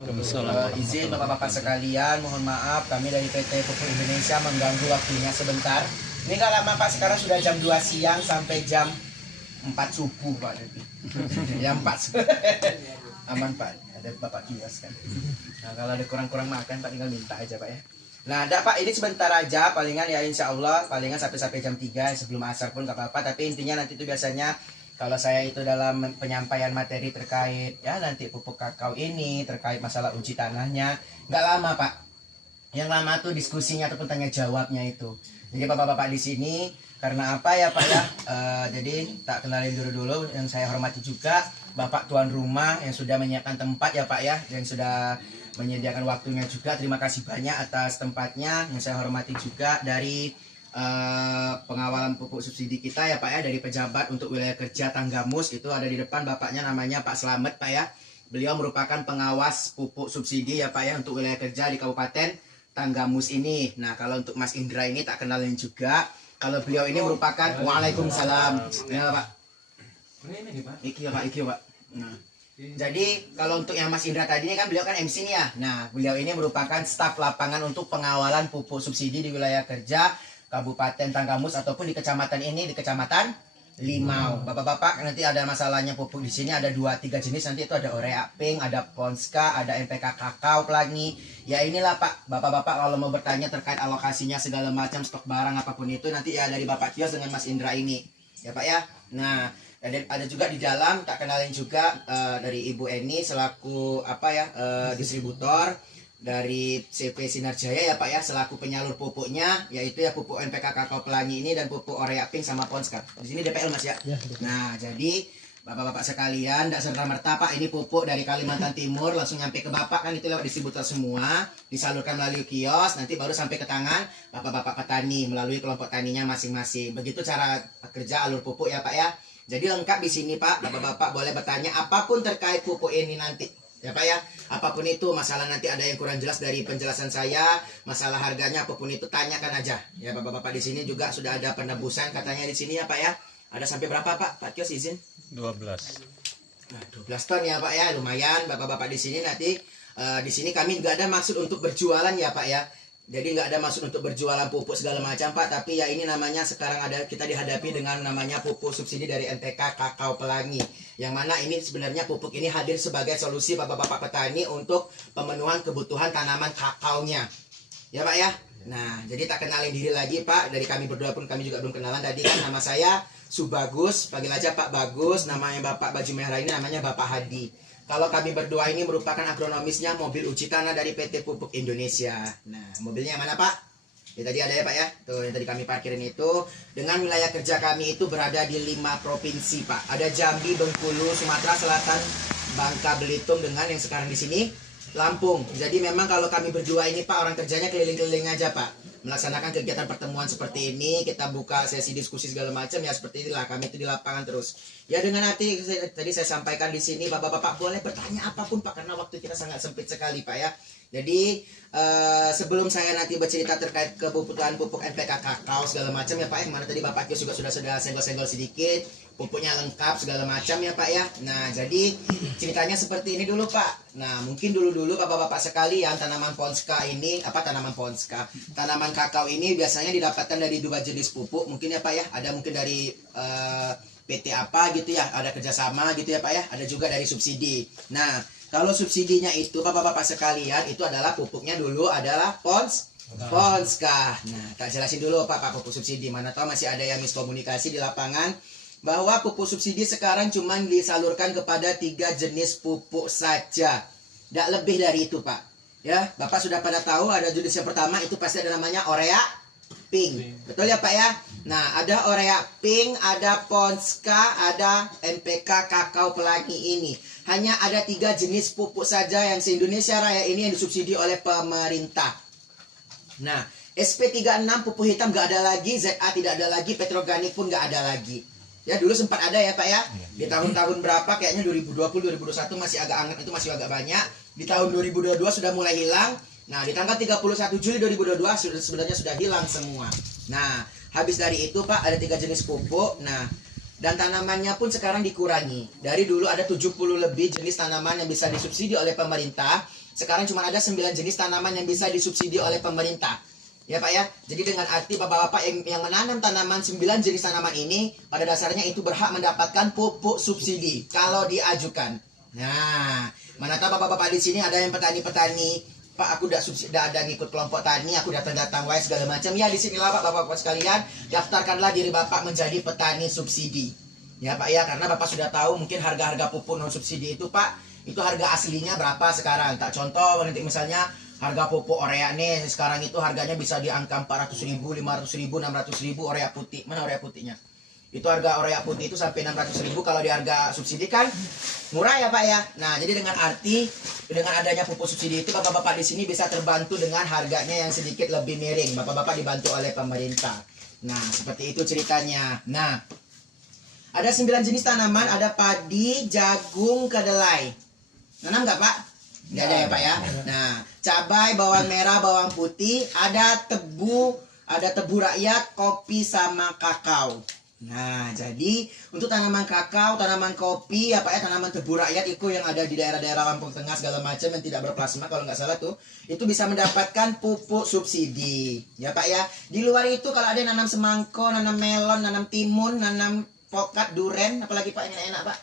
Izin Bapak-Bapak sekalian, mohon maaf kami dari PT Pupuk Indonesia mengganggu waktunya sebentar. Ini gak lama Pak, sekarang sudah jam 2 siang sampai jam 4 subuh Pak. Ya 4. Aman Pak, ada Bapak kios kan. Nah kalau ada kurang-kurang makan Pak tinggal minta aja Pak ya. Nah ada Pak, ini sebentar aja, palingan ya insya Allah palingan sampai jam 3 sebelum asar pun gak apa-apa. Tapi intinya nanti itu biasanya kalau saya itu dalam penyampaian materi terkait ya nanti pupuk kakao ini terkait masalah uji tanahnya nggak lama Pak. Yang lama tuh diskusinya ataupun tanya jawabnya itu. Jadi bapak-bapak di sini karena apa ya Pak ya? Jadi tak kenalin dulu yang saya hormati juga Bapak tuan rumah yang sudah menyiapkan tempat ya Pak ya, yang sudah menyediakan waktunya juga. Terima kasih banyak atas tempatnya. Yang saya hormati juga dari pengawalan pupuk subsidi kita ya Pak ya, dari pejabat untuk wilayah kerja Tanggamus itu ada di depan bapaknya namanya Pak Slamet Pak ya. Beliau merupakan pengawas pupuk subsidi ya Pak ya untuk wilayah kerja di Kabupaten Tanggamus ini. Nah kalau untuk Mas Indra ini tak kenalin juga. Kalau beliau ini merupakan Waalaikumsalam ya Pak. Iki ya Pak, iki ya Pak. Nah, jadi kalau untuk yang Mas Indra tadi ini kan beliau kan MC nih ya. Nah beliau ini merupakan staf lapangan untuk pengawalan pupuk subsidi di wilayah kerja Kabupaten Tanggamus ataupun di kecamatan ini, di kecamatan Limau. Bapak-bapak nanti ada masalahnya pupuk di sini ada 2-3 jenis, nanti itu ada Orea Pink, ada Ponska, ada NPK Kakao Pelangi. Ya inilah Pak, bapak-bapak kalau mau bertanya terkait alokasinya segala macam stok barang apapun itu nanti ya dari Bapak Kios dengan Mas Indra ini. Ya Pak ya. Nah, ada juga di dalam tak kenalin juga dari Ibu Eni selaku apa ya distributor dari CP Sinar Jaya ya Pak ya, selaku penyalur pupuknya yaitu ya pupuk NPK Kakao Pelangi ini dan pupuk Orea Pink sama Ponska. Di sini DPL Mas ya. Nah, jadi Bapak-bapak sekalian, tidak serta-merta Pak ini pupuk dari Kalimantan Timur langsung nyampe ke Bapak kan itu lewat distributor semua, disalurkan melalui kios, nanti baru sampai ke tangan Bapak-bapak petani melalui kelompok taninya masing-masing. Begitu cara kerja alur pupuk ya Pak ya. Jadi lengkap di sini Pak, Bapak-bapak boleh bertanya apapun terkait pupuk ini nanti. Ya Pak ya, apapun itu masalah nanti ada yang kurang jelas dari penjelasan saya, masalah harganya apapun itu tanyakan aja. Ya Bapak-bapak di sini juga sudah ada penebusan katanya di sini ya Pak ya. Ada sampai berapa Pak? Pak Kios izin? 12. Nah, 12 ton ya Pak ya, lumayan Bapak-bapak di sini nanti di sini kami nggak ada maksud untuk berjualan ya Pak ya. Jadi nggak ada maksud untuk berjualan pupuk segala macam Pak, tapi ya ini namanya sekarang ada kita dihadapi dengan namanya pupuk subsidi dari NPK Kakao Pelangi. Yang mana ini sebenarnya pupuk ini hadir sebagai solusi bapak-bapak petani untuk pemenuhan kebutuhan tanaman kakaonya. Ya Pak ya. Nah, jadi tak kenalin diri lagi Pak, dari kami berdua pun kami juga belum kenalan tadi kan, nama saya Subagus, panggil aja Pak Bagus, namanya Bapak baju merah ini namanya Bapak Hadi. Kalau kami berdua ini merupakan agronomisnya mobil uji tanah dari PT Pupuk Indonesia. Nah, mobilnya yang mana Pak? Ya tadi ada ya Pak ya. Tuh yang tadi kami parkirin itu. Dengan wilayah kerja kami itu berada di 5 provinsi Pak. Ada Jambi, Bengkulu, Sumatera Selatan, Bangka Belitung dengan yang sekarang di sini Lampung. Jadi memang kalau kami berdua ini Pak orang kerjanya keliling-keliling aja Pak. Melaksanakan kegiatan pertemuan seperti ini, kita buka sesi diskusi segala macam ya seperti inilah kami itu di lapangan terus. Ya dengan hati tadi saya sampaikan di sini Bapak-bapak boleh bertanya apapun Pak karena waktu kita sangat sempit sekali Pak ya. Jadi sebelum saya nanti bercerita terkait kebutuhan pupuk NPK Kakao segala macam ya Pak ya, kemana tadi Bapak Kios juga sudah senggol-senggol sedikit, pupuknya lengkap segala macam ya Pak ya. Nah jadi ceritanya seperti ini dulu Pak. Nah mungkin dulu Bapak-bapak sekalian tanaman Ponska ini tanaman Ponska, tanaman kakao ini biasanya didapatkan dari 2 jenis pupuk mungkin ya Pak ya. Ada mungkin dari PT apa gitu ya, ada kerjasama gitu ya Pak ya, ada juga dari subsidi. Nah kalau subsidinya itu Bapak-bapak sekalian itu adalah pupuknya dulu adalah Ponska. Nah tak jelasin dulu Pak pupuk subsidi, mana tahu masih ada yang miskomunikasi di lapangan bahwa pupuk subsidi sekarang cuma disalurkan kepada 3 jenis pupuk saja, tidak lebih dari itu Pak. Ya Bapak sudah pada tahu ada jenis yang pertama itu pasti ada namanya Orea Pink. Betul ya Pak ya. Nah ada Orea Pink, ada Ponska, ada NPK Kakao Pelangi ini. Hanya ada 3 jenis pupuk saja yang se-Indonesia Raya ini yang disubsidi oleh pemerintah. Nah SP36 pupuk hitam nggak ada lagi, ZA tidak ada lagi, Petroganik pun nggak ada lagi. Ya dulu sempat ada ya Pak ya. Di tahun-tahun berapa kayaknya 2020, 2021 masih agak anget, itu masih agak banyak. Di tahun 2022 sudah mulai hilang. Nah di tanggal 31 Juli 2022 sebenarnya sudah hilang semua. Nah habis dari itu Pak ada 3 jenis pupuk. Nah dan tanamannya pun sekarang dikurangi. Dari dulu ada 70 lebih jenis tanaman yang bisa disubsidi oleh pemerintah. sekarang cuma ada 9 jenis tanaman yang bisa disubsidi oleh pemerintah. Ya Pak ya. Jadi dengan arti Bapak-bapak yang menanam tanaman 9 jenis tanaman ini, pada dasarnya itu berhak mendapatkan pupuk subsidi kalau diajukan. Nah, mana tahu Bapak-bapak di sini ada yang petani-petani, Pak, aku udah ada ngikut kelompok tani, aku datang wae segala macam. Ya, disinilah Pak, Bapak-bapak sekalian, daftarkanlah diri Bapak menjadi petani subsidi. Ya Pak ya, karena Bapak sudah tahu mungkin harga-harga pupuk non subsidi itu Pak, itu harga aslinya berapa sekarang. Tak contoh nanti misalnya harga pupuk urea nih, sekarang itu harganya bisa di angka 400.000, 500.000, 600.000 urea putih. Mana urea putihnya? Itu harga urea putih itu sampai 600.000, kalau di harga subsidi kan murah ya Pak ya. Nah, jadi dengan arti dengan adanya pupuk subsidi itu Bapak-bapak di sini bisa terbantu dengan harganya yang sedikit lebih miring. Bapak-bapak dibantu oleh pemerintah. Nah, seperti itu ceritanya. Nah, ada 9 jenis tanaman, ada padi, jagung, kedelai. Nanam nggak Pak? Nggak ada ya Pak ya. Nah, cabai, bawang merah, bawang putih, ada tebu rakyat, kopi sama kakao. Nah, jadi untuk tanaman kakao, tanaman kopi, ya Pak ya, tanaman tebu rakyat itu yang ada di daerah-daerah Lampung Tengah segala macam yang tidak berplasma kalau nggak salah tuh, itu bisa mendapatkan pupuk subsidi, ya Pak ya. Di luar itu kalau ada yang nanam semangko, nanam melon, nanam timun, nanam pokat, duren, apalagi Pak yang enak Pak.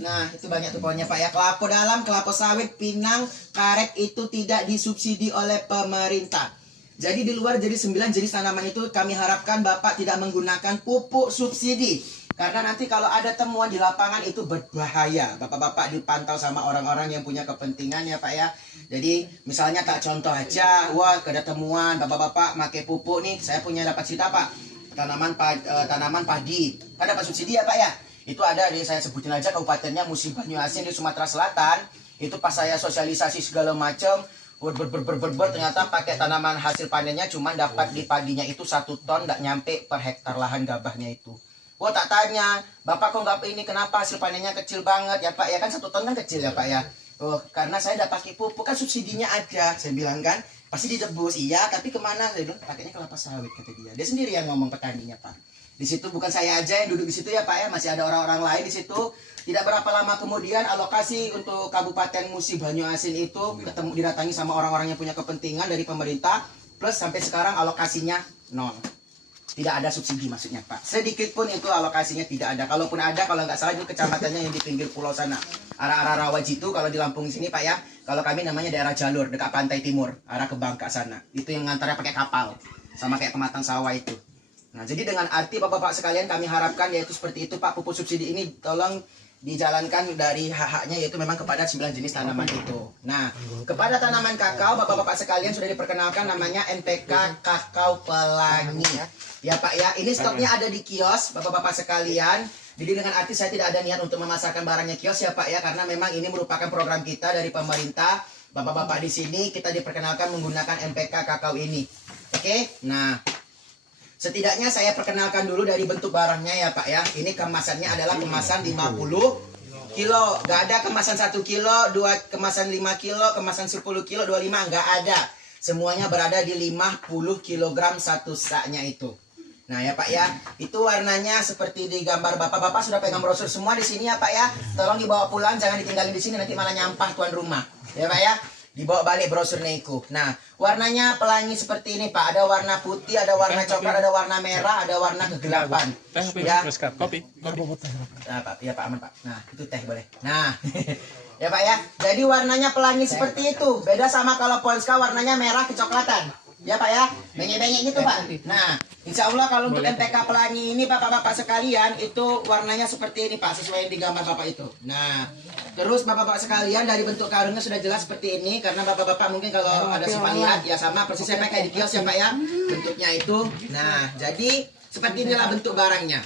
Nah, itu banyak tuh pohonnya Pak ya. Kelapa dalam, kelapa sawit, pinang, karet itu tidak disubsidi oleh pemerintah. Jadi di luar jadi 9 jenis tanaman itu kami harapkan Bapak tidak menggunakan pupuk subsidi. Karena nanti kalau ada temuan di lapangan itu berbahaya. Bapak-bapak dipantau sama orang-orang yang punya kepentingan ya Pak ya. Jadi misalnya tak contoh aja, wah ada temuan Bapak-bapak pakai pupuk nih. Saya punya dapat cerita Pak. Tanaman padi. Kan dapat subsidi ya Pak ya. Itu ada di saya sebutin aja kabupatennya Musi Banyuasin di Sumatera Selatan. Itu pas saya sosialisasi segala macam. Ternyata pakai tanaman hasil panennya cuma dapat di padinya itu 1 ton, nggak nyampe per hektar lahan gabahnya itu. Wah tak tanya, Bapak kok nggak ini kenapa hasil panennya kecil banget ya Pak ya, kan 1 ton kan kecil ya Pak ya. Oh karena saya udah pakai pupuk kan subsidinya ada, saya bilang kan pasti ditebus iya tapi kemana, saya bilang pakainya kelapa sawit kata dia. Dia sendiri yang ngomong petaninya Pak. Di situ bukan saya aja yang duduk di situ ya Pak ya, masih ada orang-orang lain di situ. Tidak berapa lama kemudian alokasi untuk Kabupaten Musi Banyuasin itu didatangi sama orang-orang yang punya kepentingan dari pemerintah, plus sampai sekarang alokasinya 0. Tidak ada subsidi maksudnya Pak. Sedikit pun itu alokasinya tidak ada. Kalaupun ada, kalau nggak salah itu kecamatannya yang di pinggir pulau sana. Arah-arah Rawajitu kalau di Lampung sini Pak ya. Kalau kami namanya daerah jalur dekat pantai timur, arah ke Bangka sana. Itu yang ngantarnya pakai kapal, sama kayak pematang sawah itu. Nah, jadi dengan arti Bapak-bapak sekalian kami harapkan yaitu seperti itu Pak, pupuk subsidi ini tolong dijalankan dari hak-haknya yaitu memang kepada 9 jenis tanaman itu. Nah, kepada tanaman kakao Bapak-bapak sekalian sudah diperkenalkan namanya NPK Kakao Pelangi. Ya Pak ya, ini stoknya ada di kios Bapak-bapak sekalian. Jadi dengan arti saya tidak ada niat untuk memasarkan barangnya kios ya Pak ya, karena memang ini merupakan program kita dari pemerintah. Bapak-bapak di sini kita diperkenalkan menggunakan NPK Kakao ini. Oke, nah setidaknya saya perkenalkan dulu dari bentuk barangnya ya Pak ya. Ini kemasannya adalah kemasan 50 kilo. Gak ada kemasan 1 kilo, 2 kemasan 5 kilo, kemasan 10 kilo, 25. Gak ada. Semuanya berada di 50 kg satu saknya itu. Nah ya Pak ya. Itu warnanya seperti di gambar Bapak-bapak sudah pegang brosur semua di sini ya Pak ya. Tolong dibawa pulang, jangan ditinggalin di sini nanti malah nyampah tuan rumah. Ya Pak ya. Dibawa balik brosurnya itu. Nah, warnanya pelangi seperti ini Pak. Ada warna putih, ada warna coklat, ada warna merah, ada warna kegelapan. Ya. Kopi. Nah, Pak, ya Pak aman Pak. Nah, itu teh boleh. Nah, ya Pak ya. Jadi warnanya pelangi seperti itu. Beda sama kalau Polska warnanya merah kecoklatan. Ya Pak ya. Bengek-bengek gitu Pak. Nah, insya Allah kalau untuk NPK pelangi ini Bapak-bapak sekalian itu warnanya seperti ini Pak. Sesuai yang digambar Bapak itu. Nah, terus Bapak-bapak sekalian dari bentuk karungnya sudah jelas seperti ini. Karena Bapak-bapak mungkin kalau ada sempat lihat ya sama persis saya pakai di kios ya Pak ya. Bentuknya itu. Nah, jadi seperti inilah bentuk barangnya.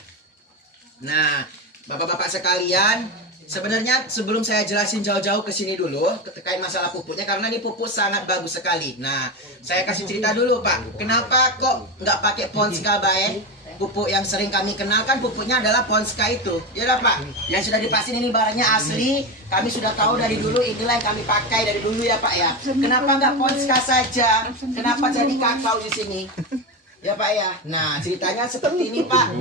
Nah, Bapak-bapak sekalian, sebenarnya sebelum saya jelasin jauh-jauh ke sini dulu terkait masalah pupuknya, karena ini pupuk sangat bagus sekali. Nah, saya kasih cerita dulu Pak, kenapa kok nggak pakai Ponska bae? Pupuk yang sering kami kenal kan pupuknya adalah Ponska itu, ya dah Pak. Yang sudah dipastiin ini barangnya asli, kami sudah tahu dari dulu, inilah yang kami pakai dari dulu ya Pak ya. Kenapa nggak Ponska saja? Kenapa jadi kakao di sini? Ya Pak ya. Nah ceritanya seperti ini Pak,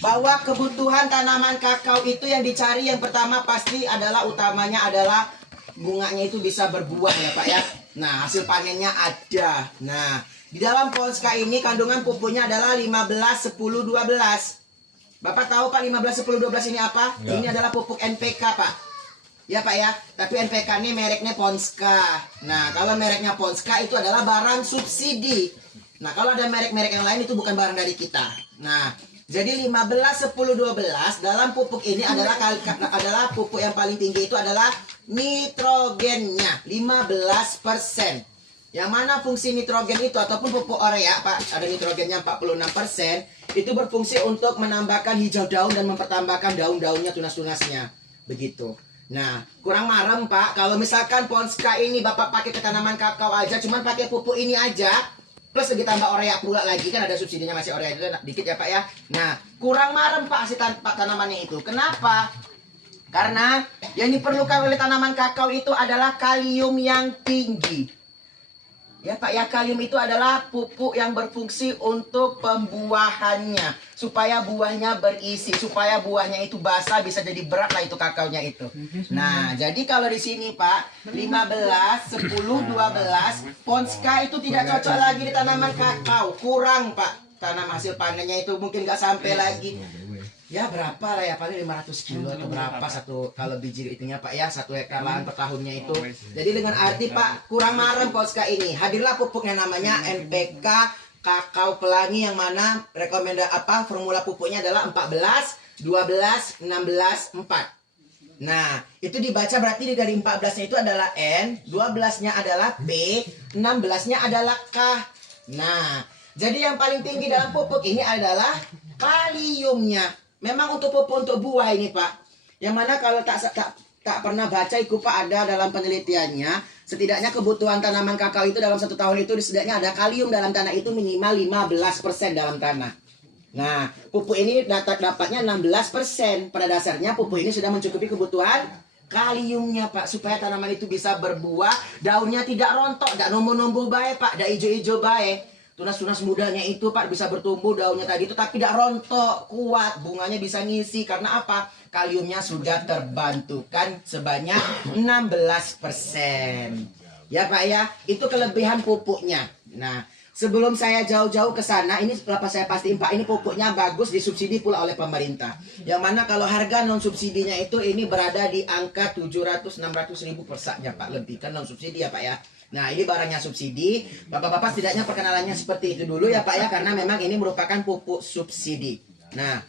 bahwa kebutuhan tanaman kakao itu yang dicari yang pertama pasti adalah utamanya adalah bunganya itu bisa berbuah ya Pak ya. Nah, hasil panennya ada. Nah, di dalam Polska ini kandungan pupuknya adalah 15, 10, 12. Bapak tahu Pak 15, 10, 12 ini apa? Enggak. Ini adalah pupuk NPK Pak. Ya Pak ya, tapi NPK ini mereknya Ponska. Nah, kalau mereknya Ponska itu adalah barang subsidi. Nah, kalau ada merek-merek yang lain itu bukan barang dari kita. Nah, jadi 15, 10, 12 dalam pupuk ini adalah pupuk yang paling tinggi itu adalah nitrogennya 15%. Yang mana fungsi nitrogen itu ataupun pupuk urea Pak, ada nitrogennya 46%, itu berfungsi untuk menambahkan hijau daun dan mempertambahkan daun-daunnya, tunas-tunasnya. Begitu. Nah, kurang marem Pak, kalau misalkan Ponska ini Bapak pakai ke tanaman kakao aja, cuman pakai pupuk ini aja, plus ditambah urea pula lagi, kan ada subsidinya masih urea itu dikit ya Pak ya. Nah, kurang marem Pak si tanamannya itu. Kenapa? Karena yang diperlukan oleh tanaman kakao itu adalah kalium yang tinggi. Ya Pak ya, kalium itu adalah pupuk yang berfungsi untuk pembuahannya. Supaya buahnya berisi, supaya buahnya itu basah, bisa jadi berat lah itu kakaonya itu. Nah, jadi kalau di sini Pak, 15, 10, 12, Ponska itu tidak cocok lagi di tanaman kakao. Kurang Pak, tanam hasil panennya itu mungkin nggak sampai lagi. Ya berapa lah ya, paling 500 kilo atau berapa satu kalau biji itunya Pak ya, 1 hektar lahan per tahunnya itu. Jadi dengan arti Pak kurang marem Polska ini, hadirlah pupuk yang namanya NPK kakao pelangi, yang mana formula pupuknya adalah 14, 12, 16, 4. Nah, itu dibaca berarti dari 14-nya itu adalah N, 12-nya adalah P, 16-nya adalah K. Nah, jadi yang paling tinggi dalam pupuk ini adalah kaliumnya. Memang untuk pupuk untuk buah ini Pak. Yang mana kalau tak pernah baca itu Pak, ada dalam penelitiannya, setidaknya kebutuhan tanaman kakao itu dalam 1 tahun itu setidaknya ada kalium dalam tanah itu minimal 15% dalam tanah. Nah, pupuk ini dapatnya 16%. Pada dasarnya pupuk ini sudah mencukupi kebutuhan kaliumnya Pak, supaya tanaman itu bisa berbuah, daunnya tidak rontok, tidak numbuh-numbuh baik Pak, tidak hijau-hijau baik. Tunas-tunas mudanya itu Pak bisa bertumbuh daunnya tadi itu, tapi tidak rontok, kuat, bunganya bisa ngisi. Karena apa? Kaliumnya sudah terbantukan sebanyak 16%. Ya Pak ya, itu kelebihan pupuknya. Nah, sebelum saya jauh-jauh ke sana, ini setelah saya pastiin Pak, ini pupuknya bagus, disubsidi pula oleh pemerintah. Yang mana kalau harga non subsidinya itu ini berada di angka 700-600 ribu per saknya Pak, lebih kan non subsidi ya Pak ya. Nah, ini barangnya subsidi. Bapak-bapak setidaknya perkenalannya seperti itu dulu ya Pak ya, karena memang ini merupakan pupuk subsidi. Nah,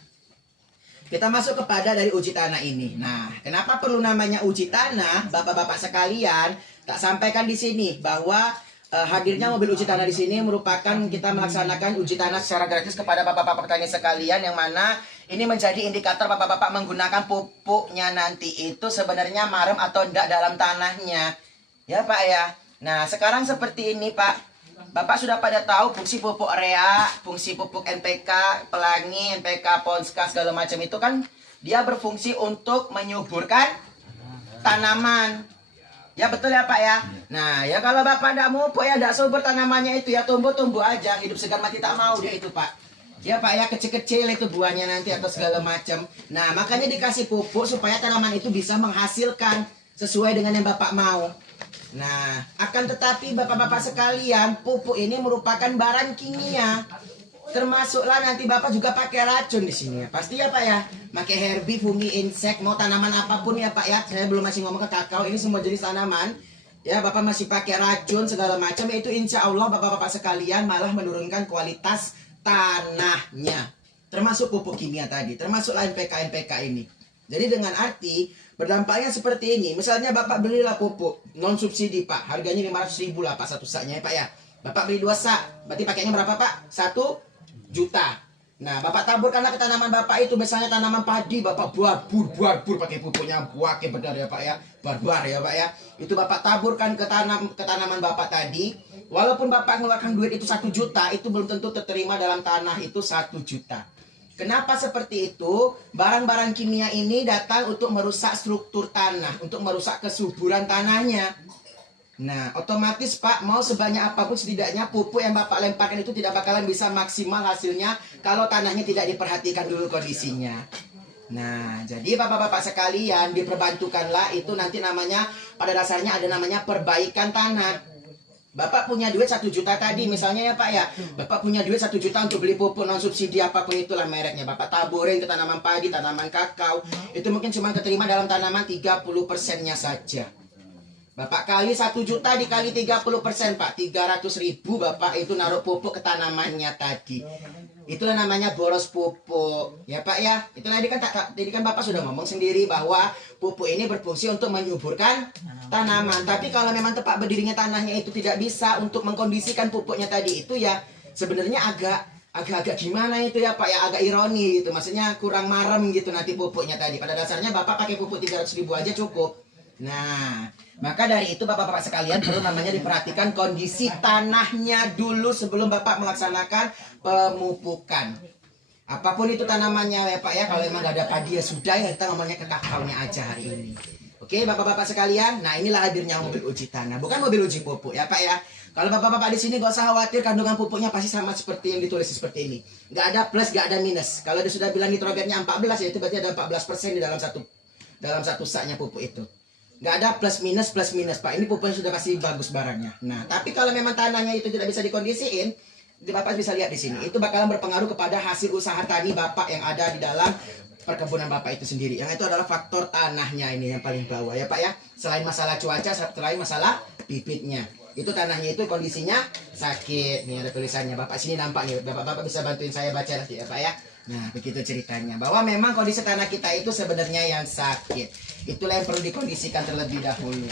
kita masuk kepada dari uji tanah ini. Nah, kenapa perlu namanya uji tanah? Bapak-bapak sekalian, tak sampaikan di sini bahwa hadirnya mobil uji tanah di sini merupakan kita melaksanakan uji tanah secara gratis kepada bapak-bapak petani sekalian, yang mana ini menjadi indikator bapak-bapak menggunakan pupuknya nanti itu sebenarnya marem atau enggak dalam tanahnya. Ya Pak ya. Nah, sekarang seperti ini Pak. Bapak sudah pada tahu fungsi pupuk urea, fungsi pupuk NPK, pelangi, NPK, Ponska, segala macam itu kan dia berfungsi untuk menyuburkan tanaman. Ya betul ya Pak ya. Nah, ya kalau Bapak tidak mau ya tidak subur tanamannya itu ya, tumbuh-tumbuh aja, hidup segar mati tak mau dia itu Pak. Ya Pak ya, kecil-kecil itu buahnya nanti atau segala macam. Nah, makanya dikasih pupuk supaya tanaman itu bisa menghasilkan sesuai dengan yang Bapak mau. Nah, akan tetapi bapak-bapak sekalian, pupuk ini merupakan barang kimia. Termasuklah nanti Bapak juga pakai racun di sini ya. Pasti ya Pak ya. Pakai herbi, fungi, insek, mau tanaman apapun ya Pak ya. Saya belum masih ngomong ke kakao, ini semua jenis tanaman. Ya, Bapak masih pakai racun segala macam, yaitu insya Allah bapak-bapak sekalian malah menurunkan kualitas tanahnya. Termasuk pupuk kimia tadi, termasuklah NPK ini. Jadi dengan arti berdampaknya seperti ini. Misalnya Bapak belilah pupuk non subsidi Pak, harganya 500 ribu lah Pak satu saknya ya Pak ya. Bapak beli 2 sak, berarti pakainya berapa Pak? 1 juta. Nah, Bapak taburkanlah ke tanaman Bapak itu, misalnya tanaman padi, Bapak buar-bur pakai pupuknya buake benar ya Pak ya, barbar ya Pak ya. Itu Bapak taburkan ke tanaman Bapak tadi. Walaupun Bapak mengeluarkan duit itu 1 juta, itu belum tentu terterima dalam tanah itu 1 juta. Kenapa seperti itu? Barang-barang kimia ini datang untuk merusak struktur tanah, untuk merusak kesuburan tanahnya. Nah, otomatis Pak, mau sebanyak apapun setidaknya pupuk yang Bapak lemparkan itu tidak bakalan bisa maksimal hasilnya kalau tanahnya tidak diperhatikan dulu kondisinya. Nah, jadi bapak-bapak sekalian diperbantukanlah itu nanti namanya, pada dasarnya ada namanya perbaikan tanah. Bapak punya duit 1 juta tadi misalnya ya Pak ya. Bapak punya duit 1 juta untuk beli pupuk non subsidi apapun itulah mereknya. Bapak taburin ke tanaman padi, tanaman kakao. Itu mungkin cuma keterima dalam tanaman 30%-nya saja. Bapak kali 1 juta dikali 30% Pak, 300.000 Bapak itu naruh pupuk ke tanamannya tadi. Itulah namanya boros pupuk ya Pak ya. Itu tadi kan Bapak sudah ngomong sendiri bahwa pupuk ini berfungsi untuk menyuburkan tanaman. Tapi kalau memang tempat berdirinya tanahnya itu tidak bisa untuk mengkondisikan pupuknya tadi itu ya sebenarnya agak gimana itu ya Pak ya, agak ironi gitu. Maksudnya kurang marem gitu nanti pupuknya tadi. Pada dasarnya Bapak pakai pupuk 300.000 aja cukup. Nah, maka dari itu Bapak-bapak sekalian perlu namanya diperhatikan kondisi tanahnya dulu sebelum Bapak melaksanakan pemupukan. Apapun itu tanamannya ya Pak ya, kalau memang gak ada padi ya sudah ya, kita ngomongnya ke kakaonya aja hari ini. Oke Bapak-bapak sekalian, nah inilah hadirnya mobil uji tanah, bukan mobil uji pupuk ya Pak ya. Kalau Bapak-bapak di sini gak usah khawatir, kandungan pupuknya pasti sama seperti yang ditulis seperti ini. Gak ada plus, gak ada minus. Kalau dia sudah bilang nitrogennya 14 ya itu berarti ada 14% di dalam satu saknya pupuk itu. Nggak ada plus minus Pak, ini pupuknya sudah pasti bagus barangnya. Nah tapi kalau memang tanahnya itu tidak bisa dikondisiin, Bapak bisa lihat di sini, itu bakalan berpengaruh kepada hasil usaha tani Bapak yang ada di dalam perkebunan Bapak itu sendiri. Yang itu adalah faktor tanahnya ini yang paling bawah ya Pak ya. Selain masalah cuaca, selain masalah bibitnya, itu tanahnya itu kondisinya sakit. Nih ada tulisannya, Bapak sini nampak nih, Bapak bisa bantuin saya baca nanti ya Pak ya. Nah begitu ceritanya, bahwa memang kondisi tanah kita itu sebenarnya yang sakit. Itulah yang perlu dikondisikan terlebih dahulu.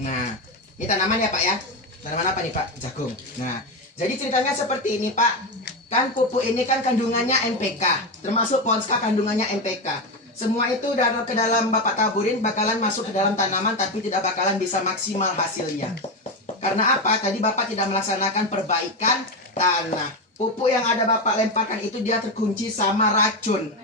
Nah ini tanaman ya Pak ya. Tanaman apa nih Pak? Jagung. Nah jadi ceritanya seperti ini Pak. Kan pupuk ini kan kandungannya NPK, termasuk Ponska kandungannya NPK. Semua itu ke dalam Bapak taburin bakalan masuk ke dalam tanaman, tapi tidak bakalan bisa maksimal hasilnya. Karena apa? Tadi Bapak tidak melaksanakan perbaikan tanah. Pupuk yang ada Bapak lemparkan itu dia terkunci sama racun.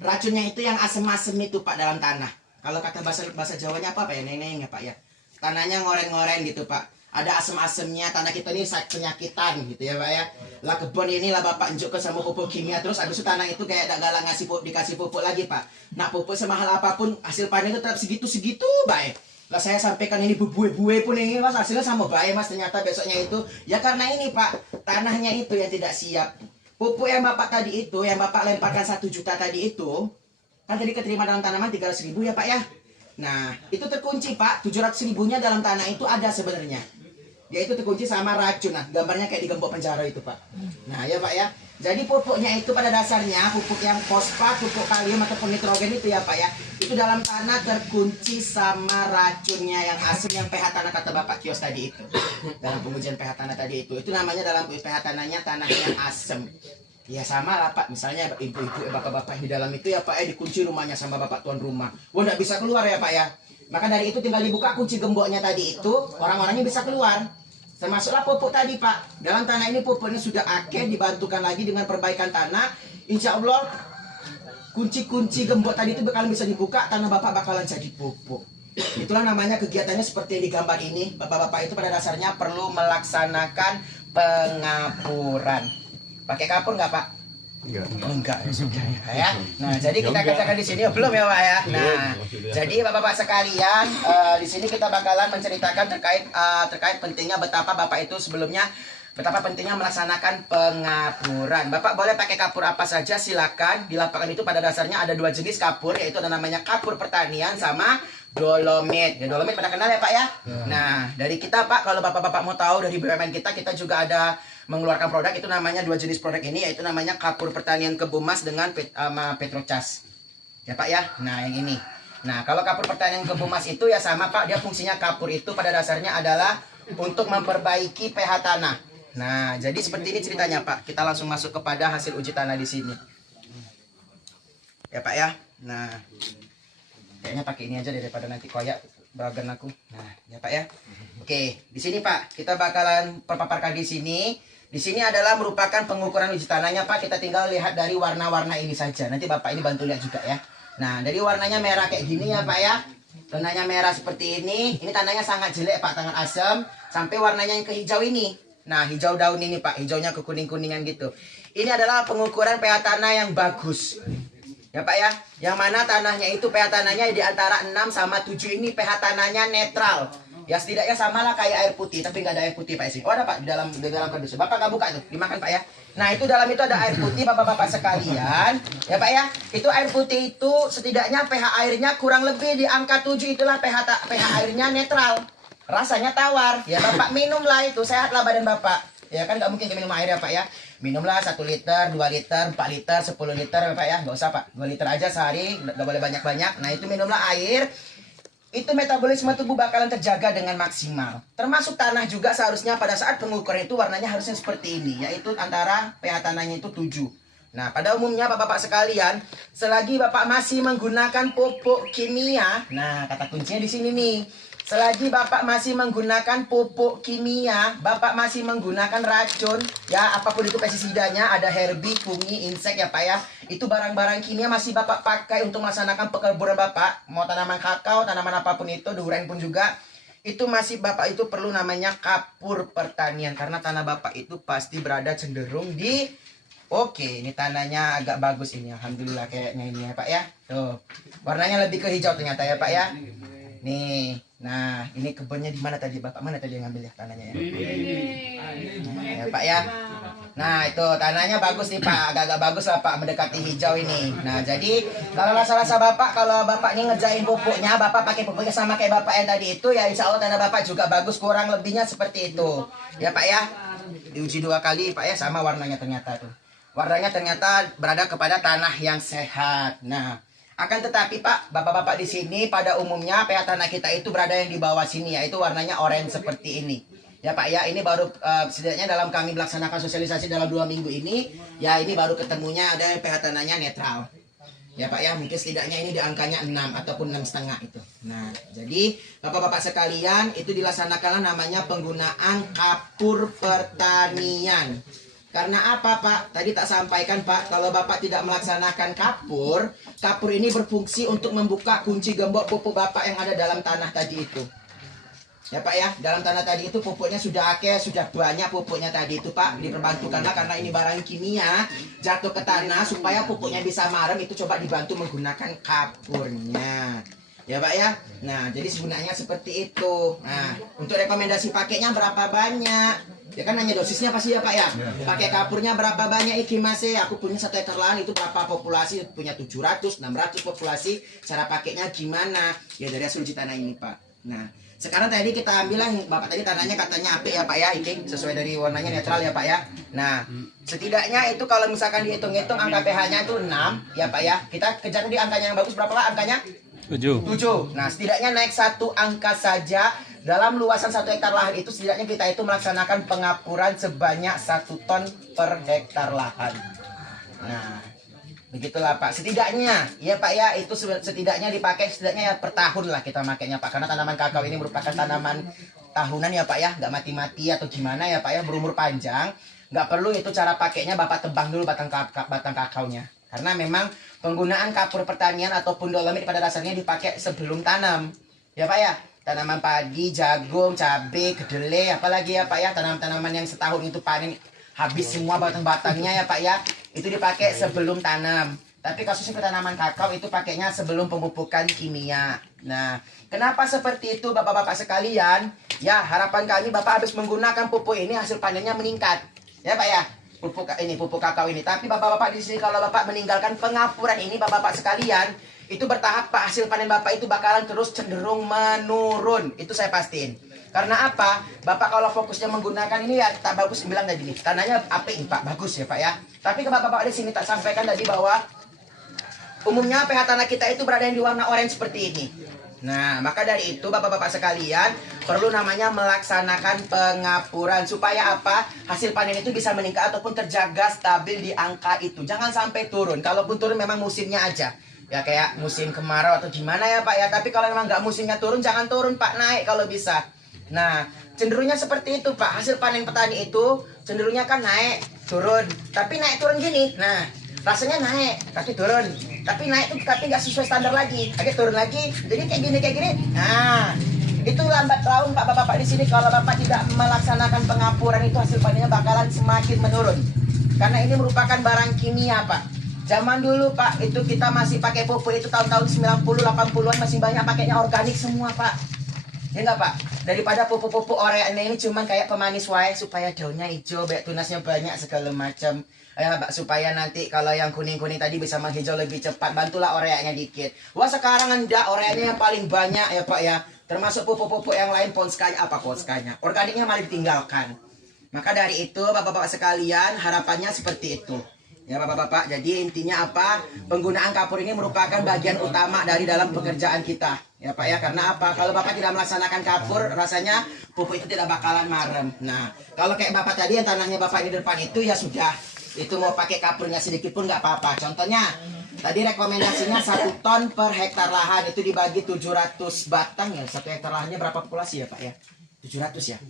Racunnya itu yang asem-asem itu Pak dalam tanah. Kalau kata bahasa Jawanya apa Pak ya? Neneng ya Pak ya. Tanahnya ngoren-ngoren gitu Pak. Ada asem-asemnya, tanah kita ini penyakitan gitu ya Pak ya. Lah kebun inilah Bapak unjukkan sama pupuk kimia, terus habis itu tanah itu kayak tak galak dikasih pupuk lagi Pak. Nah pupuk semahal apapun hasil panen itu tetap segitu-segitu baik. Lah saya sampaikan ini buah-buah pun ini Mas hasilnya sama baik Mas, ternyata besoknya itu ya karena ini Pak, tanahnya itu yang tidak siap. Pupuk yang Bapak tadi itu, yang Bapak lemparkan 1 juta tadi itu, kan tadi keterima dalam tanaman 300.000 ya Pak ya. Nah itu terkunci Pak, 700.000-nya dalam tanah itu ada sebenarnya. Dia itu terkunci sama racun. Nah gambarnya kayak di gembok penjara itu Pak. Nah ya Pak ya. Jadi pupuknya itu pada dasarnya pupuk yang fosfat, pupuk kalium ataupun nitrogen itu ya Pak ya, itu dalam tanah terkunci sama racunnya yang asam, yang pH tanah kata Bapak Kios tadi itu. Dalam pengujian pH tanah tadi itu namanya dalam pH tanahnya tanah yang asam. Ya sama lah Pak, misalnya ibu-ibu bapak-bapak di dalam itu ya Pak ya, dikunci rumahnya sama bapak tuan rumah. Wah nggak bisa keluar ya Pak ya. Maka dari itu tinggal dibuka kunci gemboknya tadi itu, orang-orangnya bisa keluar. Termasuklah pupuk tadi Pak. Dalam tanah ini pupuknya sudah akeh, dibantukan lagi dengan perbaikan tanah. Insya Allah kunci-kunci gembok tadi itu bakalan bisa dibuka, tanah Bapak bakalan jadi pupuk. Itulah namanya kegiatannya seperti yang digambar ini. Bapak-bapak itu pada dasarnya perlu melaksanakan pengapuran. Pakai kapur nggak Pak? Enggak ya sudah ya. Nah, jadi kita katakan di sini belum ya Pak ya. Nah, jadi Bapak-bapak sekalian, di sini kita bakalan menceritakan terkait pentingnya betapa Bapak itu sebelumnya betapa pentingnya melaksanakan pengapuran. Bapak boleh pakai kapur apa saja silakan. Di lapangan itu pada dasarnya ada 2 jenis kapur, yaitu ada namanya kapur pertanian sama dolomit. Ya, dolomit pada kenal ya Pak ya. Nah, dari kita Pak, kalau Bapak-bapak mau tahu dari BUMN kita juga ada mengeluarkan produk, itu namanya 2 jenis produk ini, yaitu namanya kapur pertanian Kebumas dengan Petrocas ya Pak ya. Nah yang ini, nah kalau kapur pertanian Kebumas itu ya sama Pak, dia fungsinya kapur itu pada dasarnya adalah untuk memperbaiki pH tanah. Nah jadi seperti ini ceritanya Pak, kita langsung masuk kepada hasil uji tanah di sini ya Pak ya. Nah kayaknya pakai ini aja daripada nanti koyak bagan aku. Nah ya Pak ya. Oke, di sini Pak kita bakalan perpaparkan di sini. Di sini adalah merupakan pengukuran uji tanahnya Pak. Kita tinggal lihat dari warna-warna ini saja. Nanti Bapak ini bantu lihat juga ya. Nah, dari warnanya merah kayak gini ya Pak ya. Tanahnya merah seperti ini. Ini tanahnya sangat jelek Pak, tangan asam. Sampai warnanya yang ke hijau ini. Nah, hijau daun ini Pak. Hijaunya ke kuning-kuningan gitu. Ini adalah pengukuran pH tanah yang bagus. Ya Pak ya. Yang mana tanahnya itu pH tanahnya di antara 6 sama 7 ini pH tanahnya netral. Ya setidaknya samalah kayak air putih, tapi nggak ada air putih Pak Esi. Oh ada Pak di dalam kardus. Bapak nggak buka tuh, dimakan Pak ya. Nah itu dalam itu ada air putih bapak-bapak sekalian, ya Pak ya. Itu air putih itu setidaknya pH airnya kurang lebih di angka 7, itulah pH airnya netral. Rasanya tawar, ya Bapak minumlah itu, sehatlah badan Bapak. Ya kan nggak mungkin minum air ya Pak ya. Minumlah 1 liter, 2 liter, 4 liter, 10 liter ya Pak ya. Nggak usah Pak, 2 liter aja sehari, nggak boleh banyak-banyak. Nah itu minumlah air. Itu metabolisme tubuh bakalan terjaga dengan maksimal. Termasuk tanah juga seharusnya pada saat pengukuran itu warnanya harusnya seperti ini. Yaitu antara pH tanahnya itu 7. Nah pada umumnya bapak-bapak sekalian, selagi bapak masih menggunakan pupuk kimia. Nah kata kuncinya di sini nih. Selagi bapak masih menggunakan pupuk kimia, bapak masih menggunakan racun, ya apapun itu pestisidanya, ada herbi, fungi, insek ya Pak ya. Itu barang-barang kimia masih bapak pakai untuk melaksanakan perkebunan bapak, mau tanaman kakao, tanaman apapun itu, durian pun juga. Itu masih bapak itu perlu namanya kapur pertanian, karena tanah bapak itu pasti berada cenderung di Oke, ini tanahnya agak bagus ini, alhamdulillah kayaknya ini ya Pak ya. Tuh, warnanya lebih ke hijau ternyata ya Pak ya. Nih, nah ini kebunnya di mana tadi Bapak? Mana tadi yang ngambil ya tanahnya ya? Nah, ya Pak ya. Nah itu tanahnya bagus nih Pak, agak-agak bagus lah Pak, mendekati hijau ini. Nah jadi kalau rasa-rasa Bapak, kalau Bapaknya ngerjain pupuknya, Bapak pakai pupuknya sama kayak Bapak yang tadi itu, ya insya Allah tanah Bapak juga bagus, kurang lebihnya seperti itu. Ya Pak ya, diuji 2 kali Pak ya, sama warnanya ternyata tuh. Warnanya ternyata berada kepada tanah yang sehat. Nah, akan tetapi Pak, bapak-bapak di sini pada umumnya pH tanah kita itu berada yang di bawah sini, yaitu warnanya oranye seperti ini. Ya Pak ya, ini baru setidaknya dalam kami melaksanakan sosialisasi dalam 2 minggu ini, ya ini baru ketemunya ada pH tanahnya netral. Ya Pak ya, mungkin setidaknya ini di angkanya 6 ataupun 6,5 itu. Nah, jadi bapak-bapak sekalian, itu dilaksanakanlah namanya penggunaan kapur pertanian. Karena apa Pak? Tadi tak sampaikan Pak, kalau Bapak tidak melaksanakan kapur, kapur ini berfungsi untuk membuka kunci gembok pupuk Bapak yang ada dalam tanah tadi itu. Ya Pak ya, dalam tanah tadi itu pupuknya sudah sudah banyak pupuknya tadi itu Pak. Diperbantukanlah karena ini barang kimia, jatuh ke tanah supaya pupuknya bisa marem, itu coba dibantu menggunakan kapurnya. Ya Pak ya, nah jadi sebenarnya seperti itu. Nah, untuk rekomendasi pakainya berapa banyak? Ya kan hanya dosisnya pasti ya Pak ya. Pakai kapurnya berapa banyak iki Mas? Aku punya 1 hektar lahan, itu berapa populasi? Punya 700, 600 populasi. Cara pakainya gimana? Ya dari hasil uji tanah ini Pak. Nah, sekarang tadi kita ambil lah, Bapak tadi tanahnya katanya apik ya Pak ya. Ini sesuai dari warnanya netral ya Pak ya. Nah, setidaknya itu kalau misalkan dihitung-hitung angka pH-nya itu 6 ya Pak ya. Kita kejar di angkanya yang bagus berapa Pak angkanya? 7. Nah, setidaknya naik 1 angka saja. Dalam luasan 1 hektar lahan itu setidaknya kita itu melaksanakan pengapuran sebanyak 1 ton per hektar lahan. Nah, begitulah Pak. Setidaknya, ya Pak ya, itu setidaknya dipakai setidaknya ya per tahun lah kita makainya Pak. Karena tanaman kakao ini merupakan tanaman tahunan ya Pak ya, nggak mati-mati atau gimana ya Pak ya, berumur panjang. Nggak perlu itu cara pakainya Bapak tebang dulu batang kakaonya. Karena memang penggunaan kapur pertanian ataupun dolomit pada dasarnya dipakai sebelum tanam. Ya Pak ya. Tanaman padi, jagung, cabai, kedelai, apalagi ya Pak ya, tanaman-tanaman yang setahun itu panen habis semua batang-batangnya ya Pak ya, itu dipakai sebelum tanam. Tapi kasusnya tanaman kakao itu pakainya sebelum pemupukan kimia. Nah, kenapa seperti itu Bapak-bapak sekalian? Ya, harapan kami Bapak habis menggunakan pupuk ini hasil panennya meningkat. Ya Pak ya, pupuk kakao ini. Tapi Bapak-bapak di sini kalau Bapak meninggalkan pengapuran ini Bapak-bapak sekalian, itu bertahap Pak, hasil panen Bapak itu bakalan terus cenderung menurun. Itu saya pastiin. Karena apa? Bapak kalau fokusnya menggunakan ini ya tak bagus bilang tadi nih. Tanahnya apik Pak, bagus ya Pak ya. Tapi ke Bapak-bapak di sini tak sampaikan tadi bahwa umumnya pH tanah kita itu berada di warna orange seperti ini. Nah, maka dari itu Bapak-bapak sekalian perlu namanya melaksanakan pengapuran supaya apa? Hasil panen itu bisa meningkat ataupun terjaga stabil di angka itu. Jangan sampai turun. Kalaupun turun memang musimnya aja. Ya kayak musim kemarau atau gimana ya Pak ya. Tapi kalau memang nggak musimnya turun, jangan turun Pak, naik kalau bisa. Nah, cenderungnya seperti itu Pak. Hasil panen petani itu cenderungnya kan naik, turun. Tapi naik turun gini. Nah, rasanya naik, tapi turun. Tapi naik tuh tapi nggak sesuai standar lagi. Lagi turun lagi. Jadi kayak gini. Nah, itu lambat laun Pak Bapak di sini kalau Bapak tidak melaksanakan pengapuran itu hasil panennya bakalan semakin menurun. Karena ini merupakan barang kimia Pak. Zaman dulu Pak, itu kita masih pakai pupuk itu tahun-tahun 90, 80-an masih banyak pakainya organik semua Pak. Ya nggak Pak? Daripada pupuk-pupuk oreanya ini cuman kayak pemanis wae supaya daunnya hijau, banyak tunasnya banyak segala macam. Ya Pak, supaya nanti kalau yang kuning-kuning tadi bisa menghijau lebih cepat. Bantulah oreanya dikit. Wah sekarang enggak, oreanya yang paling banyak ya Pak ya. Termasuk pupuk-pupuk yang lain ponskanya apa ponskanya. Organiknya malah ditinggalkan. Maka dari itu Bapak-bapak sekalian harapannya seperti itu. Ya Bapak-bapak, jadi intinya apa? Penggunaan kapur ini merupakan bagian utama dari dalam pekerjaan kita. Ya Pak ya, karena apa? Kalau Bapak tidak melaksanakan kapur, rasanya pupuk itu tidak bakalan marem. Nah, kalau kayak Bapak tadi yang tanahnya Bapak di depan itu ya sudah. Itu mau pakai kapurnya sedikit pun nggak apa-apa. Contohnya, tadi rekomendasinya 1 ton per hektar lahan. Itu dibagi 700 batang ya. 1 hektar lahannya berapa populasi ya Pak ya? 700 ya?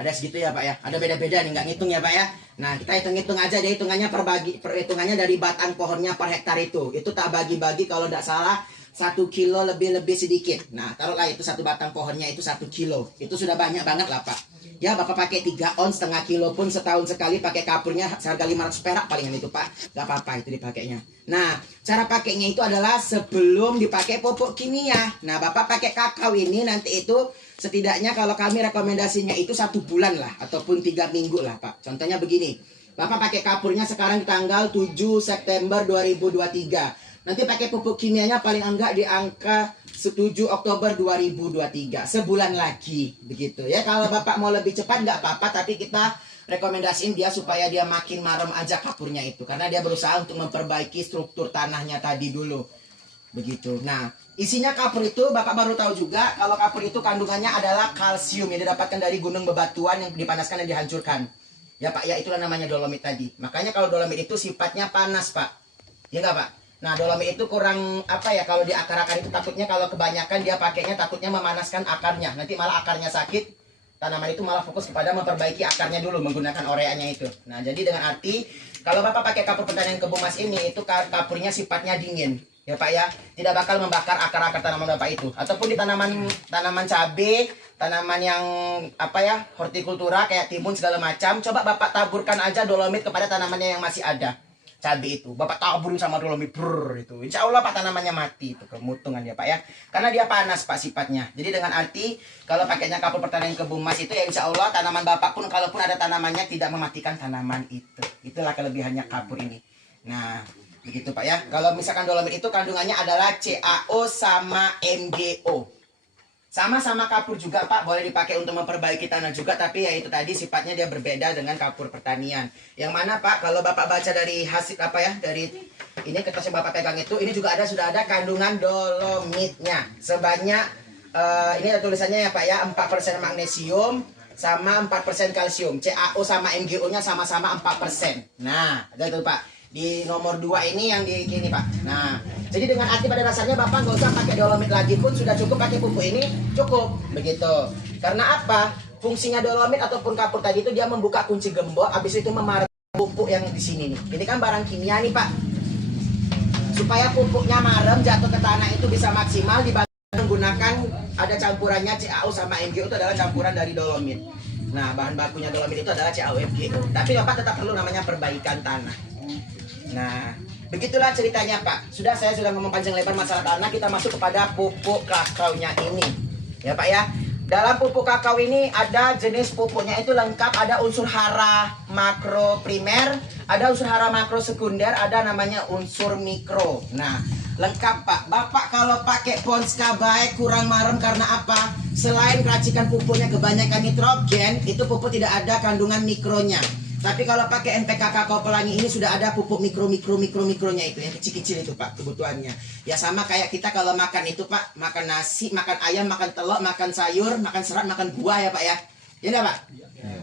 Ada segitu ya Pak ya, ada beda-beda nih, nggak ngitung ya Pak ya. Nah kita hitung-hitung aja deh, perhitungannya dari batang pohonnya per hektar itu tak bagi-bagi kalau tidak salah 1 kilo lebih sedikit. Nah taruhlah itu 1 batang pohonnya itu 1 kilo, itu sudah banyak banget lah Pak. Ya Bapak pakai 3 ons setengah kilo pun setahun sekali pakai kapurnya seharga 500 perak palingan itu Pak, nggak apa-apa itu dipakainya. Nah cara pakainya itu adalah sebelum dipakai pupuk kimia. Nah Bapak pakai kakao ini nanti itu setidaknya kalau kami rekomendasinya itu 1 bulan lah ataupun 3 minggu lah Pak. Contohnya begini, Bapak pakai kapurnya sekarang tanggal 7 September 2023. Nanti pakai pupuk kimianya paling enggak di angka 7 Oktober 2023. Sebulan lagi begitu ya. Kalau Bapak mau lebih cepat nggak apa-apa, tapi kita rekomendasiin dia supaya dia makin marem aja kapurnya itu. Karena dia berusaha untuk memperbaiki struktur tanahnya tadi dulu. Begitu. Nah, isinya kapur itu Bapak baru tahu juga kalau kapur itu kandungannya adalah kalsium yang didapatkan dari gunung bebatuan yang dipanaskan dan dihancurkan. Ya Pak, ya itulah namanya dolomit tadi. Makanya kalau dolomit itu sifatnya panas Pak. Ya nggak Pak? Nah, dolomit itu kurang apa ya, kalau di akar-akar itu takutnya kalau kebanyakan dia pakainya takutnya memanaskan akarnya. Nanti malah akarnya sakit. Tanaman itu malah fokus kepada memperbaiki akarnya dulu menggunakan oreanya itu. Nah, jadi dengan arti kalau Bapak pakai kapur pertanian kebun mas ini itu kapurnya sifatnya dingin. Ya Pak ya, tidak bakal membakar akar-akar tanaman Bapak itu. Ataupun di tanaman cabai, tanaman yang apa ya, hortikultura kayak timun segala macam, coba Bapak taburkan aja dolomit kepada tanamannya yang masih ada. Cabai itu Bapak taburin sama dolomit itu, insya Allah Pak tanamannya mati itu, kemutungan ya Pak ya, karena dia panas Pak sifatnya. Jadi dengan arti kalau pakainya kapur pertanian kebun mas itu ya insya Allah tanaman Bapak pun kalaupun ada tanamannya tidak mematikan tanaman itu. Itulah kelebihannya kapur ini. Nah begitu Pak ya. Kalau misalkan dolomit itu kandungannya adalah CaO sama MgO. Sama-sama kapur juga Pak, boleh dipakai untuk memperbaiki tanah juga, tapi ya itu tadi sifatnya dia berbeda dengan kapur pertanian. Yang mana Pak, kalau Bapak baca dari hasil apa ya, dari ini kertas yang Bapak pegang itu, ini juga sudah ada kandungan dolomitnya. Sebanyak ini ada tulisannya ya Pak ya, 4% magnesium sama 4% kalsium. CaO sama MgO-nya sama-sama 4%. Nah, ada itu Pak. Di nomor 2 ini yang di kini Pak. Nah, jadi dengan arti pada dasarnya Bapak nggak usah pakai dolomit lagi pun sudah cukup, pakai pupuk ini cukup begitu. Karena apa? Fungsinya dolomit ataupun kapur tadi itu dia membuka kunci gembok, habis itu memarah pupuk yang di sini nih. Ini kan barang kimia nih Pak. Supaya pupuknya marem jatuh ke tanah itu bisa maksimal dibantu menggunakan ada campurannya CaO sama MgO, itu adalah campuran dari dolomit. Nah, bahan bakunya dolomit itu adalah CaO MgO. Tapi Bapak tetap perlu namanya perbaikan tanah. Nah, begitulah ceritanya Pak. Saya sudah ngomong panjang lebar masalah tanah, kita masuk kepada pupuk kakaonya ini. Ya Pak ya. Dalam pupuk kakao ini ada jenis pupuknya itu lengkap, ada unsur hara makro primer, ada unsur hara makro sekunder, ada namanya unsur mikro. Nah, lengkap Pak. Bapak kalau pakai Ponska baik kurang marem karena apa? Selain racikan pupuknya kebanyakan nitrogen, itu pupuk tidak ada kandungan mikronya. Tapi kalau pakai NPK kakao pelangi ini sudah ada pupuk mikronya itu yang kecil-kecil itu Pak kebutuhannya. Ya sama kayak kita kalau makan itu Pak, makan nasi, makan ayam, makan telur, makan sayur, makan serat, makan buah ya Pak ya. Ya enggak Pak?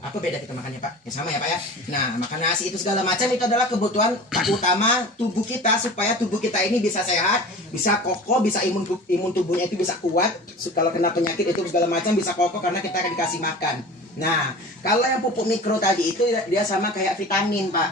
Apa beda kita makannya Pak? Ya sama ya Pak ya. Nah, makan nasi itu segala macam itu adalah kebutuhan utama tubuh kita supaya tubuh kita ini bisa sehat, bisa kokoh, bisa imun tubuhnya itu bisa kuat. Kalau kena penyakit itu segala macam bisa kokoh karena kita akan dikasih makan. Nah, kalau yang pupuk mikro tadi itu dia sama kayak vitamin Pak.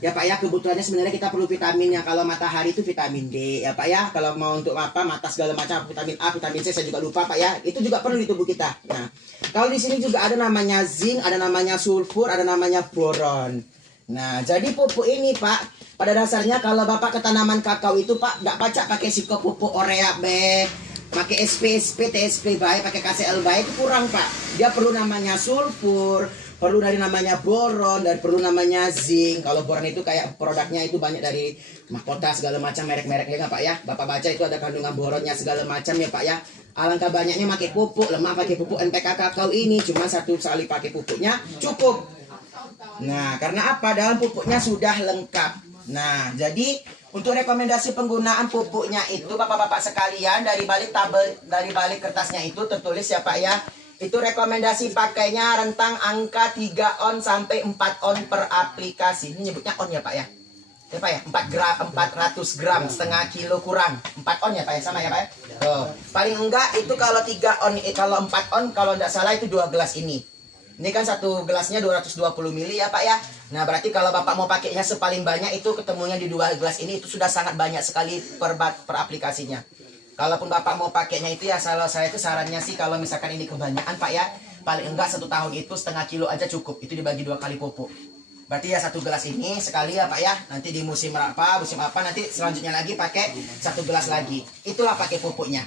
Ya Pak ya, kebutuhannya sebenarnya kita perlu vitamin yang kalau matahari itu vitamin D ya Pak ya. Kalau mau untuk apa mata segala macam vitamin A, vitamin C saya juga lupa Pak ya. Itu juga perlu di tubuh kita. Nah, kalau di sini juga ada namanya zinc, ada namanya sulfur, ada namanya boron. Nah, jadi pupuk ini Pak, pada dasarnya kalau Bapak ke tanaman kakao itu Pak nggak pacak pakai sikop pupuk urea B, pakai SP, TSP baik, pakai KCL baik itu kurang Pak. Dia perlu namanya sulfur, perlu dari namanya boron, dan perlu namanya zinc. Kalau boron itu kayak produknya itu banyak dari mahkota segala macam merek-mereknya Pak ya. Bapak baca itu ada kandungan boronnya segala macam ya Pak ya. Alangkah banyaknya pakai pupuk, lemak pakai pupuk NPK kakao ini cuma satu kali pakai pupuknya cukup. Nah, karena apa? Dalam pupuknya sudah lengkap. Nah, jadi untuk rekomendasi penggunaan pupuknya itu Bapak-bapak sekalian, dari balik tabel, dari balik kertasnya itu tertulis ya Pak ya. Itu rekomendasi pakainya rentang angka 3 on sampai 4 on per aplikasi. Ini nyebutnya on ya Pak ya. Ya Pak ya, 4 gram, 400 gram, setengah kilo kurang. 4 on ya Pak ya, sama ya Pak ya. Tuh. Paling enggak itu kalau 3 on, kalau 4 on, kalau enggak salah itu 2 gelas ini. Ini kan satu gelasnya 220 ml ya Pak ya. Nah berarti kalau Bapak mau pakainya sepaling banyak itu ketemunya di 2 gelas ini, itu sudah sangat banyak sekali per aplikasinya. Kalaupun Bapak mau pakainya itu ya, kalau saya itu sarannya sih kalau misalkan ini kebanyakan Pak ya, paling enggak 1 tahun itu setengah kilo aja cukup. Itu dibagi 2 kali pupuk. Berarti ya 1 gelas ini sekali ya Pak ya. Nanti di musim apa nanti selanjutnya lagi pakai 1 gelas lagi. Itulah pakai pupuknya.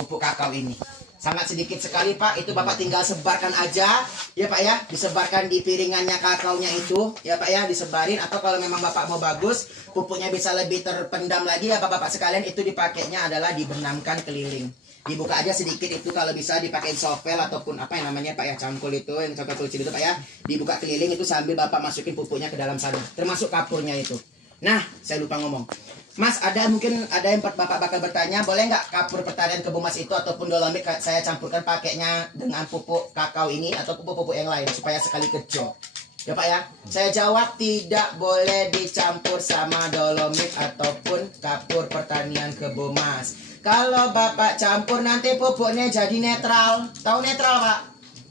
Pupuk kakao ini. Sangat sedikit sekali Pak, itu Bapak tinggal sebarkan aja ya Pak ya, disebarkan di piringannya kakaonya itu ya Pak ya, disebarin. Atau kalau memang Bapak mau bagus, pupuknya bisa lebih terpendam lagi ya Bapak-bapak sekalian, itu dipakainya adalah dibenamkan keliling. Dibuka aja sedikit itu, kalau bisa dipakai sovel ataupun apa yang namanya Pak ya, cangkul itu, yang cangkul kecil itu Pak ya, dibuka keliling itu sambil Bapak masukin pupuknya ke dalam sana, termasuk kapurnya itu. Nah, saya lupa ngomong. Mas, mungkin ada yang Bapak bakal bertanya, boleh nggak kapur pertanian Kebun Mas itu ataupun dolomit saya campurkan pakainya dengan pupuk kakao ini atau pupuk-pupuk yang lain supaya sekali kejo? Ya Pak ya, saya jawab tidak boleh dicampur sama dolomit ataupun kapur pertanian Kebun Mas. Kalau Bapak campur nanti pupuknya jadi netral. Tahu netral Pak?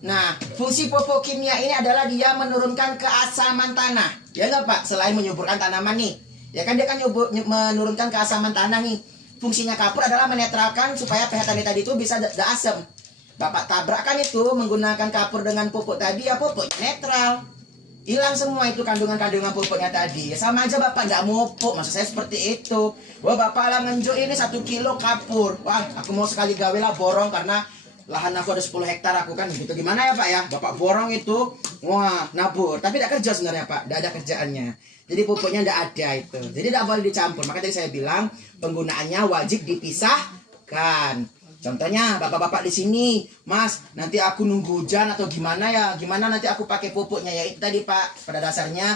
Nah, fungsi pupuk kimia ini adalah dia menurunkan keasaman tanah. Ya nggak Pak? Selain menyuburkan tanaman nih. Ya kan dia kan menurunkan keasaman tanah nih. Fungsinya kapur adalah menetralkan supaya pH tadi itu bisa asam. Bapak tabrakkan itu menggunakan kapur dengan pupuk tadi, ya pupuk netral. Hilang semua itu kandungan-kandungan pupuknya tadi. Ya sama aja Bapak nggak mupuk, maksud saya seperti itu. Wah Bapak lah ngenjuk ini 1 kilo kapur. Wah aku mau sekali gawe lah borong karena lahan aku ada 10 hektar aku kan gitu. Gimana ya Pak ya? Bapak borong itu, wah nabur. Tapi tidak kerja sebenarnya Pak, tidak ada kerjaannya. Jadi pupuknya tidak ada itu. Jadi tidak boleh dicampur. Makanya tadi saya bilang penggunaannya wajib dipisahkan. Contohnya bapak-bapak di sini, Mas, nanti aku nunggu hujan atau gimana ya? Gimana nanti aku pakai pupuknya ya? Itu tadi Pak, pada dasarnya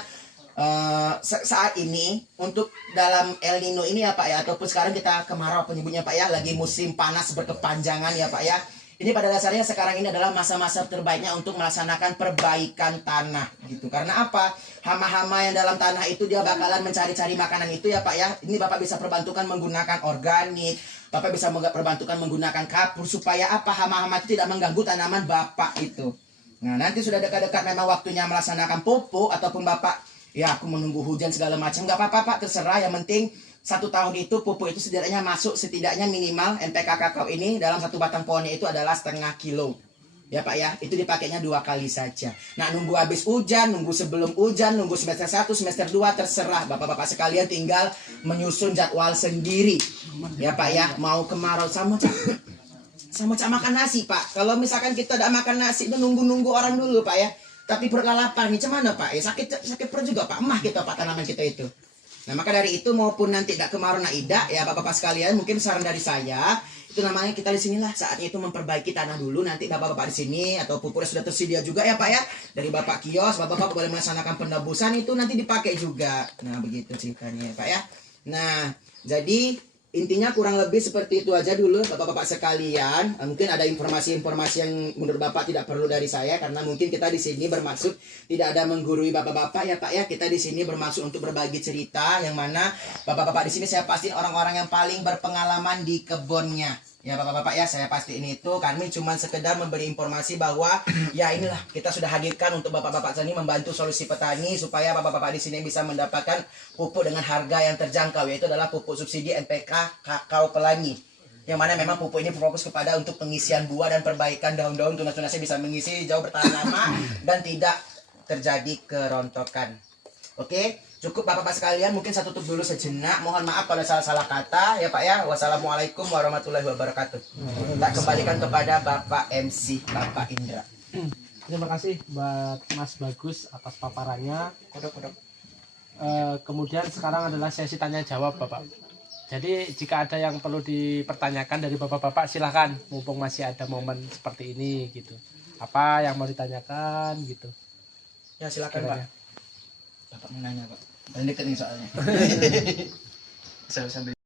saat ini untuk dalam El Nino ini ya Pak ya, ataupun sekarang kita kemarau penyebutnya Pak ya, lagi musim panas berkepanjangan ya Pak ya. Ini pada dasarnya sekarang ini adalah masa-masa terbaiknya untuk melaksanakan perbaikan tanah gitu. Karena apa? Hama-hama yang dalam tanah itu dia bakalan mencari-cari makanan itu ya Pak ya. Ini Bapak bisa perbantukan menggunakan organik. Bapak bisa perbantukan menggunakan kapur supaya apa? Hama-hama itu tidak mengganggu tanaman Bapak itu. Nah, nanti sudah dekat-dekat memang waktunya melaksanakan pupuk ataupun Bapak ya aku menunggu hujan segala macam, nggak apa-apa Pak, terserah. Yang penting 1 tahun itu pupuk itu setidaknya masuk, setidaknya minimal NPK kakao ini dalam 1 batang pohonnya itu adalah setengah kilo. Ya Pak ya, itu dipakainya 2 kali saja. Nah nunggu habis hujan, nunggu sebelum hujan, nunggu semester 1, semester 2 terserah. Bapak-bapak sekalian tinggal menyusun jadwal sendiri. Ya Pak ya, mau kemarau sama cak makan nasi Pak. Kalau misalkan kita tidak makan nasi itu nunggu-nunggu orang dulu Pak ya. Tapi perut lapar nih, cuman Pak ya, sakit perut juga Pak, emah kita Pak tanaman kita itu. Nah maka dari itu maupun nanti tidak kemarau ida ya bapak-bapak sekalian, mungkin saran dari saya itu namanya kita di sinilah saatnya itu memperbaiki tanah dulu. Nanti bapak-bapak di sini atau pupuknya sudah tersedia juga ya Pak ya dari bapak kios, bapak-bapak boleh melaksanakan penebusan itu nanti dipakai juga. Nah begitu ceritanya ya Pak ya. Nah jadi intinya kurang lebih seperti itu aja dulu bapak-bapak sekalian. Mungkin ada informasi-informasi yang menurut bapak tidak perlu dari saya karena mungkin kita di sini bermaksud tidak ada menggurui bapak-bapak ya Pak ya. Kita di sini bermaksud untuk berbagi cerita yang mana bapak-bapak di sini saya pastiin orang-orang yang paling berpengalaman di kebunnya. Ya bapak-bapak ya, saya pastiin itu kami cuma sekedar memberi informasi bahwa ya inilah kita sudah hadirkan untuk bapak-bapak sini membantu solusi petani supaya bapak-bapak di sini bisa mendapatkan pupuk dengan harga yang terjangkau, yaitu adalah pupuk subsidi NPK kakao pelangi. Yang mana memang pupuk ini berfokus kepada untuk pengisian buah dan perbaikan daun-daun tunas-tunasnya bisa mengisi jauh bertahan lama dan tidak terjadi kerontokan. Oke, Cukup Bapak-Bapak sekalian, mungkin saya tutup dulu sejenak. Mohon maaf kalau salah-salah kata ya Pak ya. Wassalamualaikum warahmatullahi wabarakatuh. Tak kembalikan kepada Bapak MC, Bapak Indra. Terima kasih buat Mas Bagus atas paparannya. Kodok. Kemudian sekarang adalah sesi tanya jawab Bapak. Jadi jika ada yang perlu dipertanyakan dari Bapak-Bapak silahkan, mumpung masih ada momen seperti ini gitu. Apa yang mau ditanyakan gitu. Ya silakan Pak. Bapak mau nanya Pak. Paling dekat nih soalnya. Sambil